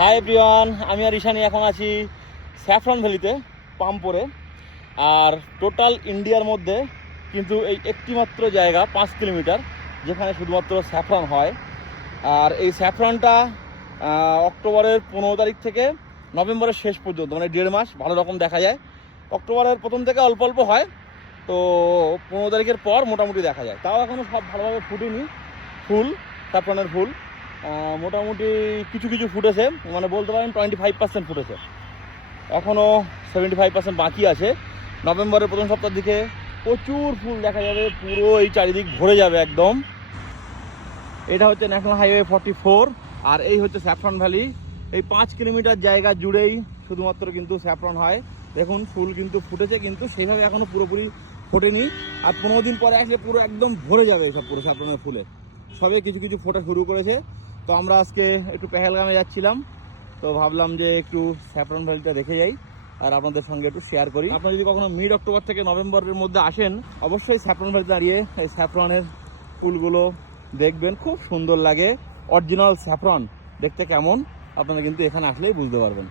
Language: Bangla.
হাই এভরিওয়ান আমি আর ঈশানি এখন আছি স্যাফরন ভ্যালিতে, পাম্পরে। আর টোটাল ইন্ডিয়ার মধ্যে কিন্তু এই একটিমাত্র জায়গা, পাঁচ কিলোমিটার, যেখানে শুধুমাত্র স্যাফরন হয়। আর এই স্যাফরনটা অক্টোবরের পনেরো তারিখ থেকে নভেম্বরের শেষ পর্যন্ত মানে দেড় মাস, ভালো রকম দেখা যায়। অক্টোবরের প্রথম থেকে অল্প অল্প হয়, তো পনেরো তারিখের পর মোটামুটি দেখা যায়। তাও এখনও সব ভালোভাবে ফুটেনি, ফুল, স্যাফরনের ফুল। মোটামুটি কিছু কিছু ফুটেছে মানে বলতে পারেন টোয়েন্টি ফাইভ পার্সেন্ট ফুটেছে। এখনও সেভেন্টি ফাইভ পার্সেন্ট বাকি আছে। নভেম্বরের প্রথম সপ্তাহের দিকে প্রচুর ফুল দেখা যাবে, পুরো এই চারিদিক ভরে যাবে একদম। এটা হচ্ছে ন্যাশনাল হাইওয়ে ফর্টি ফোর আর এই হচ্ছে স্যাফরন ভ্যালি এই পাঁচ কিলোমিটার জায়গা জুড়েই শুধুমাত্র কিন্তু স্যাফরন হয়। দেখুন, ফুল কিন্তু ফুটেছে, কিন্তু সেইভাবে এখনও পুরোপুরি ফোটেনি। আর পনেরো দিন পরে আসলে পুরো একদম ভরে যাবে সব পুরো স্যাফরনের ফুলে। সবে কিছু কিছু ফোটা শুরু করেছে। তো আমরা আজকে একটু পেহেলগামে যাচ্ছিলাম, তো ভাবলাম যে একটু স্যাফরন ভ্যালিটা দেখে যাই আর আপনাদের সঙ্গে একটু শেয়ার করি। আপনি যদি কখনো মিড অক্টোবর থেকে নভেম্বরের মধ্যে আসেন, অবশ্যই স্যাফরন ভ্যালি দাঁড়িয়ে এই স্যাফরনের ফুলগুলো দেখবেন, খুব সুন্দর লাগে। অরিজিনাল স্যাফরন, দেখতে কেমন? আপনারা কিন্তু এখানে আসলেই বুঝতে পারবেন।